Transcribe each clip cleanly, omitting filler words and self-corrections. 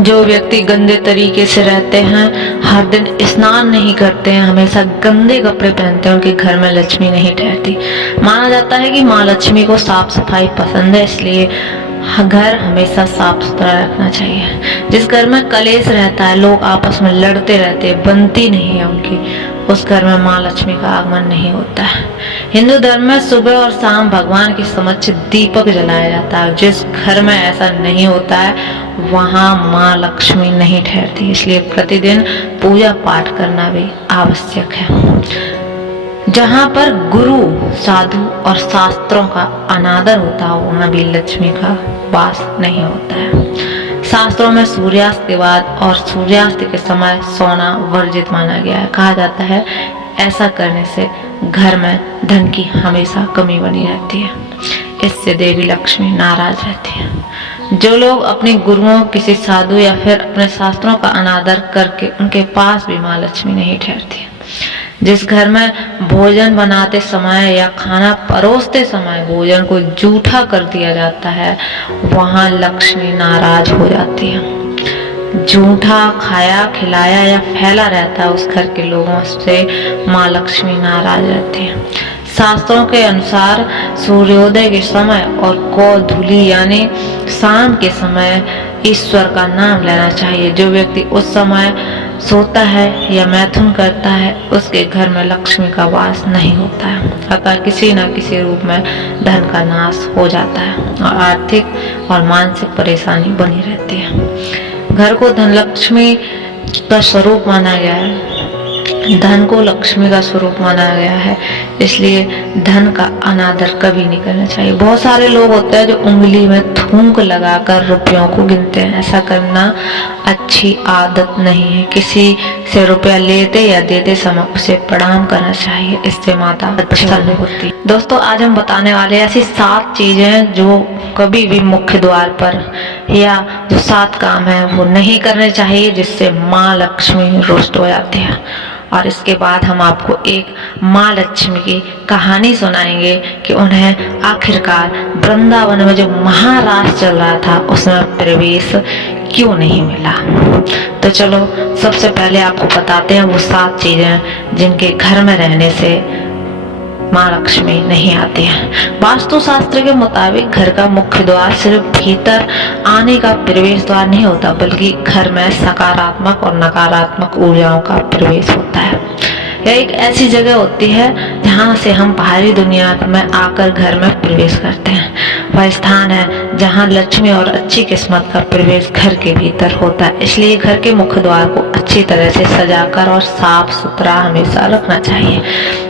जो व्यक्ति गंदे तरीके से रहते हैं, हर दिन स्नान नहीं करते हैं, हमेशा गंदे कपड़े पहनते हैं, उनके घर में लक्ष्मी नहीं ठहरती। माना जाता है कि माँ लक्ष्मी को साफ सफाई पसंद है, इसलिए घर हमेशा साफ सुथरा रखना चाहिए। जिस घर में कलेश रहता है, लोग आपस में लड़ते रहते हैं, बनती नहीं है उनकी, उस घर में माँ लक्ष्मी का आगमन नहीं होता है। हिंदू धर्म में सुबह और शाम भगवान के समक्ष दीपक जलाया जाता है। जिस घर में ऐसा नहीं होता है, वहाँ माँ लक्ष्मी नहीं ठहरती, इसलिए प्रतिदिन पूजा पाठ करना भी आवश्यक है। जहाँ पर गुरु, साधु और शास्त्रों का अनादर होता हो, वहाँ भी लक्ष्मी का वास नहीं होता है। शास्त्रों में सूर्यास्त के बाद और सूर्यास्त के समय सोना वर्जित माना गया है। कहा जाता है ऐसा करने से घर में धन की हमेशा कमी बनी रहती है, इससे देवी लक्ष्मी नाराज रहती है। जो लोग अपने गुरुओं, किसी साधु या फिर अपने शास्त्रों का अनादर करके उनके पास भी माँ लक्ष्मी नहीं ठहरती। जिस घर में भोजन बनाते समय या खाना परोसते समय भोजन को जूठा कर दिया जाता है, वहाँ लक्ष्मी नाराज हो जाती है। जूठा खाया, खिलाया या फैला रहता है उस घर के लोगों से माँ लक्ष्मी नाराज रहती है। शास्त्रों के अनुसार सूर्योदय के समय और गोधूली यानी शाम के समय ईश्वर का नाम लेना चाहिए। जो व्यक्ति उस समय सोता है या मैथुन करता है, उसके घर में लक्ष्मी का वास नहीं होता है, अतः किसी न किसी रूप में धन का नाश हो जाता है और आर्थिक और मानसिक परेशानी बनी रहती है। घर को धन लक्ष्मी का स्वरूप माना गया है, धन को लक्ष्मी का स्वरूप माना गया है, इसलिए धन का अनादर कभी नहीं करना चाहिए। बहुत सारे लोग होते हैं जो उंगली में थूक लगाकर रुपयों को गिनते हैं, ऐसा करना अच्छी आदत नहीं है। किसी से रुपया लेते या देते समय उसे प्रणाम करना चाहिए, इससे माता प्रसन्न होती है। दोस्तों, आज हम बताने वाले ऐसी 7 चीजें जो कभी भी मुख्य द्वार पर या जो 7 काम है वो नहीं करने चाहिए, जिससे माँ लक्ष्मी रुष्ट हो जाती है। और इसके बाद हम आपको एक माँ लक्ष्मी की कहानी सुनाएंगे कि उन्हें आखिरकार वृंदावन में जो महारास चल रहा था उसमें प्रवेश क्यों नहीं मिला। तो चलो सबसे पहले आपको बताते हैं वो 7 चीजें जिनके घर में रहने से माँ लक्ष्मी नहीं आती है। वास्तु शास्त्र के मुताबिक घर का मुख्य द्वार सिर्फ भीतर आने का प्रवेश द्वार नहीं होता, बल्कि घर में सकारात्मक और नकारात्मक ऊर्जाओं का प्रवेश होता है। यह एक ऐसी जगह होती है जहाँ से हम बाहरी दुनिया में आकर घर में प्रवेश करते हैं। वह स्थान है जहाँ लक्ष्मी और अच्छी किस्मत का प्रवेश घर के भीतर होता है, इसलिए घर के मुख्य द्वार को अच्छी तरह से सजाकर और साफ सुथरा हमेशा रखना चाहिए,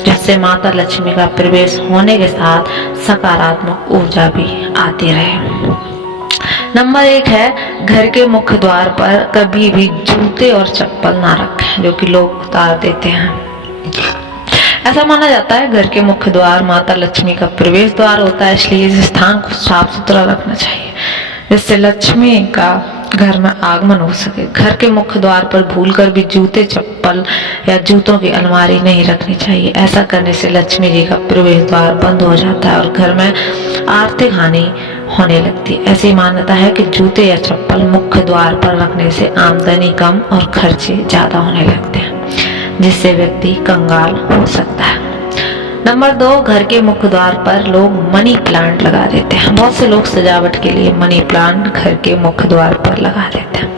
जिससे माता लक्ष्मी का प्रवेश होने के साथ सकारात्मक ऊर्जा भी आती रहे। नंबर 1 है घर के मुख्य द्वार पर कभी भी जूते और चप्पल ना रखें, जो कि लोग उतार देते हैं। ऐसा माना जाता है घर के मुख्य द्वार माता लक्ष्मी का प्रवेश द्वार होता है, इसलिए इस स्थान को साफ सुथरा रखना चाहिए, जिससे लक्ष्मी का घर में आगमन हो सके। घर के मुख्य द्वार पर भूलकर भी जूते, चप्पल या जूतों की अलमारी नहीं रखनी चाहिए। ऐसा करने से लक्ष्मी जी का प्रवेश द्वार बंद हो जाता है और घर में आर्थिक हानि होने लगती है। ऐसी मान्यता है कि जूते या चप्पल मुख्य द्वार पर रखने से आमदनी कम और खर्चे ज्यादा होने लगते हैं, जिससे व्यक्ति कंगाल हो सकता है। नंबर 2, घर के मुख्य द्वार पर लोग मनी प्लांट लगा देते हैं। बहुत से लोग सजावट के लिए मनी प्लांट घर के मुख्य द्वार पर लगा देते हैं।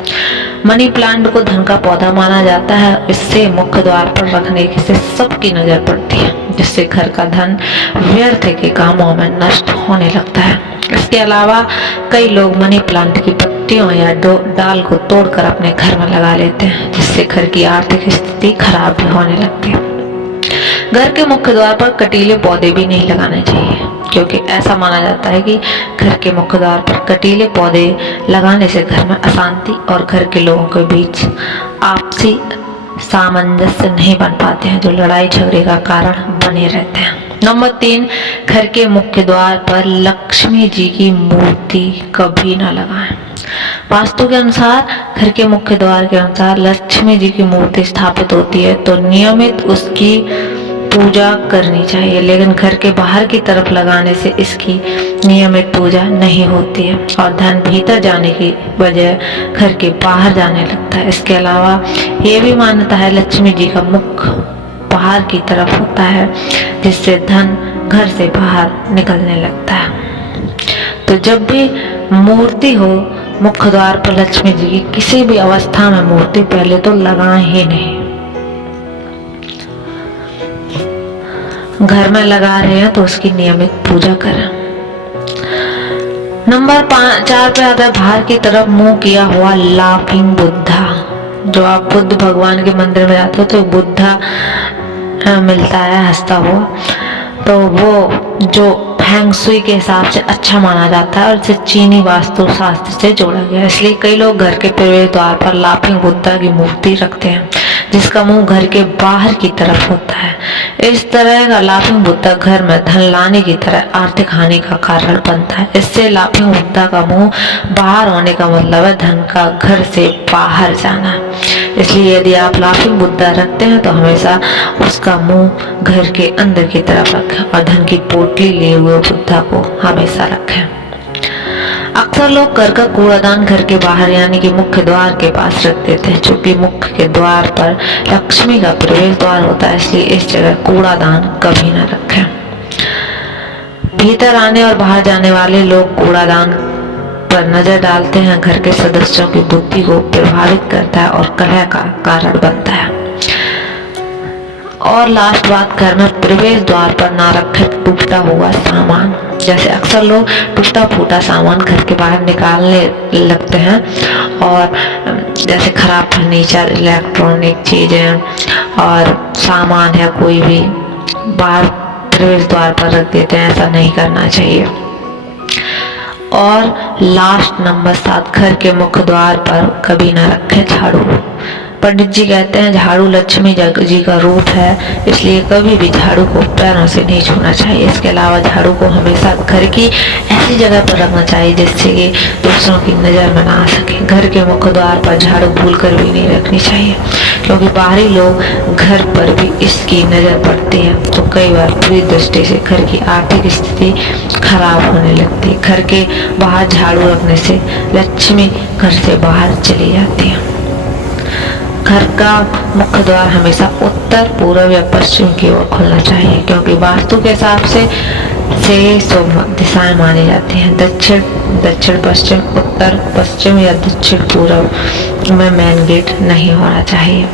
मनी प्लांट को धन का पौधा माना जाता है, इससे मुख्य द्वार पर रखने से सबकी नजर पड़ती है, जिससे घर का धन व्यर्थ के कामों में नष्ट होने लगता है। इसके अलावा कई लोग मनी प्लांट की पत्तियों या डाल को तोड़कर अपने घर में लगा लेते हैं, जिससे घर की आर्थिक स्थिति खराब भी होने लगती है। घर के मुख्य द्वार पर कटीले पौधे भी नहीं लगाने चाहिए, क्योंकि ऐसा माना जाता है कि घर के मुख्य द्वार पर कटीले पौधे लगाने से घर में अशांति और घर के लोगों के बीच आपसी सामंजस्य नहीं बन पाते हैं, जो लड़ाई झगड़े का कारण बने रहते हैं। नंबर 3, घर के मुख्य द्वार पर लक्ष्मी जी की मूर्ति कभी न लगाएं। वास्तु के अनुसार घर के मुख्य द्वार के अनुसार लक्ष्मी जी की मूर्ति स्थापित होती है, तो नियमित उसकी पूजा करनी चाहिए, लेकिन घर के बाहर की तरफ लगाने से इसकी नियमित पूजा नहीं होती है और धन भीतर जाने की बजाय घर के बाहर जाने लगता है। इसके अलावा ये भी मान्यता है लक्ष्मी जी का मुख बाहर की तरफ होता है, जिससे धन घर से बाहर निकलने लगता है। तो जब भी मूर्ति हो मुख्य द्वार पर लक्ष्मी जी की किसी भी अवस्था में मूर्ति पहले तो लगाएं ही नहीं। घर में लगा रहे हैं तो उसकी नियमित पूजा करें। नंबर 4 पे आता है बाहर की तरफ मुंह किया हुआ लाफिंग बुद्धा। जो आप बुद्ध भगवान के मंदिर में जाते हो तो बुद्धा मिलता है हंसता हुआ, तो वो जो फेंग शुई के हिसाब से अच्छा माना जाता है और इसे चीनी वास्तु शास्त्र से जोड़ा गया। इसलिए कई लोग घर के प्रवेश द्वार पर लाफिंग बुद्धा की मूर्ति रखते हैं, जिसका मुंह घर के बाहर की तरफ होता है। इस तरह का लाफिंग बुद्धा घर में धन लाने की तरह आर्थिक हानि का कारण बनता है। इससे लाफिंग बुद्धा का मुंह बाहर होने का मतलब है धन का घर से बाहर जाना। इसलिए यदि आप लाफिंग बुद्धा रखते हैं तो हमेशा उसका मुंह घर के अंदर की तरफ रखें और धन की पोटली लिए हुए बुद्धा को हमेशा रखें। अक्सर लोग घर का कूड़ादान घर के बाहर यानी कि मुख्य द्वार के पास रख देते हैं। चूंकि मुख्य के द्वार पर लक्ष्मी का प्रवेश द्वार होता है, इसलिए इस जगह कूड़ादान कभी न रखें। भीतर आने और बाहर जाने वाले लोग कूड़ादान पर नजर डालते हैं, घर के सदस्यों की बुद्धि को प्रभावित करता है और कलह का कारण बनता है। और लास्ट बात, घर में प्रवेश द्वार पर ना रखे टूटा हुआ सामान। जैसे अक्सर लोग टूटा फूटा सामान घर के बाहर निकालने लगते हैं और जैसे खराब फर्नीचर, इलेक्ट्रॉनिक चीजें और सामान है कोई भी बाहर प्रवेश द्वार पर रख देते हैं। ऐसा नहीं करना चाहिए। और लास्ट नंबर 7, घर के मुख्य द्वार पर कभी ना रखें झाड़ू। पंडित जी कहते हैं झाड़ू लक्ष्मी जी का रूप है, इसलिए कभी भी झाड़ू को पैरों से नहीं छूना चाहिए। इसके अलावा झाड़ू को हमेशा घर की ऐसी जगह पर रखना चाहिए जिससे कि दूसरों की नज़र में ना आ सके। घर के मुख्य द्वार पर झाड़ू भूलकर भी नहीं रखनी चाहिए, क्योंकि बाहरी लोग घर पर भी इसकी नज़र पड़ती है तो कई बार बुरी दृष्टि से घर की आर्थिक स्थिति खराब होने लगती है। घर के बाहर झाड़ू रखने से लक्ष्मी घर से बाहर चली जाती है। घर का मुख्य द्वार हमेशा उत्तर, पूर्व या पश्चिम की ओर खुलना चाहिए, क्योंकि वास्तु के हिसाब से शुभ दिशाएं मानी जाती हैं। दक्षिण पश्चिम, उत्तर पश्चिम या दक्षिण पूर्व में मेन गेट नहीं होना चाहिए।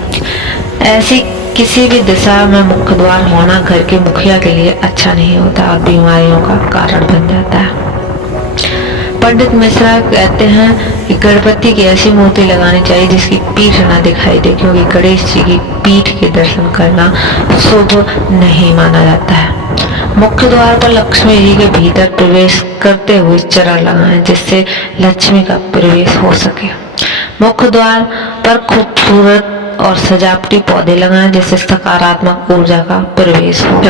ऐसी किसी भी दिशा में मुख्य द्वार होना घर के मुखिया के लिए अच्छा नहीं होता और बीमारियों का कारण बन जाता है। पंडित मिश्रा कहते हैं कि गणपति की ऐसी मूर्ति लगानी चाहिए जिसकी पीठ ना दिखाई दे, क्योंकि गणेश जी की पीठ के दर्शन करना शुभ नहीं माना जाता है। मुख्य द्वार पर लक्ष्मी जी के भीतर प्रवेश करते हुए चरण लगाएं, जिससे लक्ष्मी का प्रवेश हो सके। मुख्य द्वार पर खूबसूरत और सजावटी पौधे लगाएं, जिससे सकारात्मक ऊर्जा का प्रवेश हो।